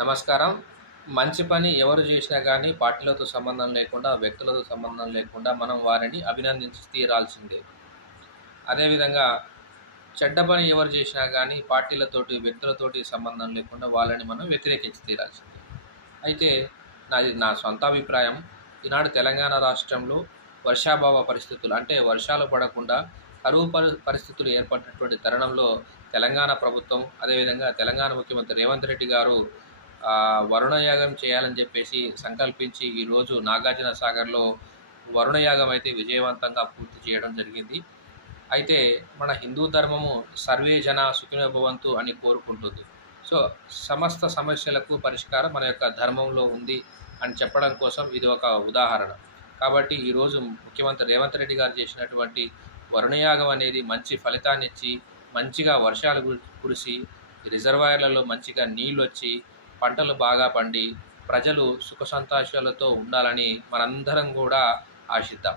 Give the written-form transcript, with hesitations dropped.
నమస్కారం. మంచి పని ఎవరు జేసినా గానీ పార్టీలతో సంబంధం లేకుండా, వ్యక్తులతో సంబంధం లేకుండా మనం వారిని అభినందించి తీరాల్సిందే. అదేవిధంగా చెడ్డ పని ఎవరు జేసినా గానీ పార్టీలతోటి, వ్యక్తులతోటి సంబంధం లేకుండా వాళ్ళని మనం వ్యతిరేకించి తీరాల్సిందే. అయితే నా సొంత అభిప్రాయం. ఈనాడు తెలంగాణ రాష్ట్రంలో వర్షాభావ పరిస్థితులు అంటే వర్షాలు పడకుండా కరువు పరిస్థితులు ఏర్పడినటువంటి తరుణంలో తెలంగాణ ప్రభుత్వం, అదేవిధంగా తెలంగాణ ముఖ్యమంత్రి రేవంత్ రెడ్డి గారు వరుణయాగం చేయాలని చెప్పేసి సంకల్పించి ఈరోజు నాగార్జున సాగర్‌లో వరుణయాగం అయితే విజయవంతంగా పూర్తి చేయడం జరిగింది. అయితే మన హిందూ ధర్మము సర్వే జన సుఖినో భవంతు అని కోరుకుంటుంది. సో, సమస్త సమస్యలకు పరిష్కారం మన యొక్క ధర్మంలో ఉంది అని చెప్పడం కోసం ఇది ఒక ఉదాహరణ. కాబట్టి ఈరోజు ముఖ్యమంత్రి రేవంత్ రెడ్డి గారు చేసినటువంటి వరుణయాగం అనేది మంచి ఫలితాన్నిచ్చి, మంచిగా వర్షాలు కురిసి, రిజర్వాయర్‌లలో మంచిగా నీళ్లొచ్చి, పంటలు బాగా పండి, ప్రజలు సుఖ సంతోషాలతో ఉండాలని మనందరం గూడా ఆశిద్దాం.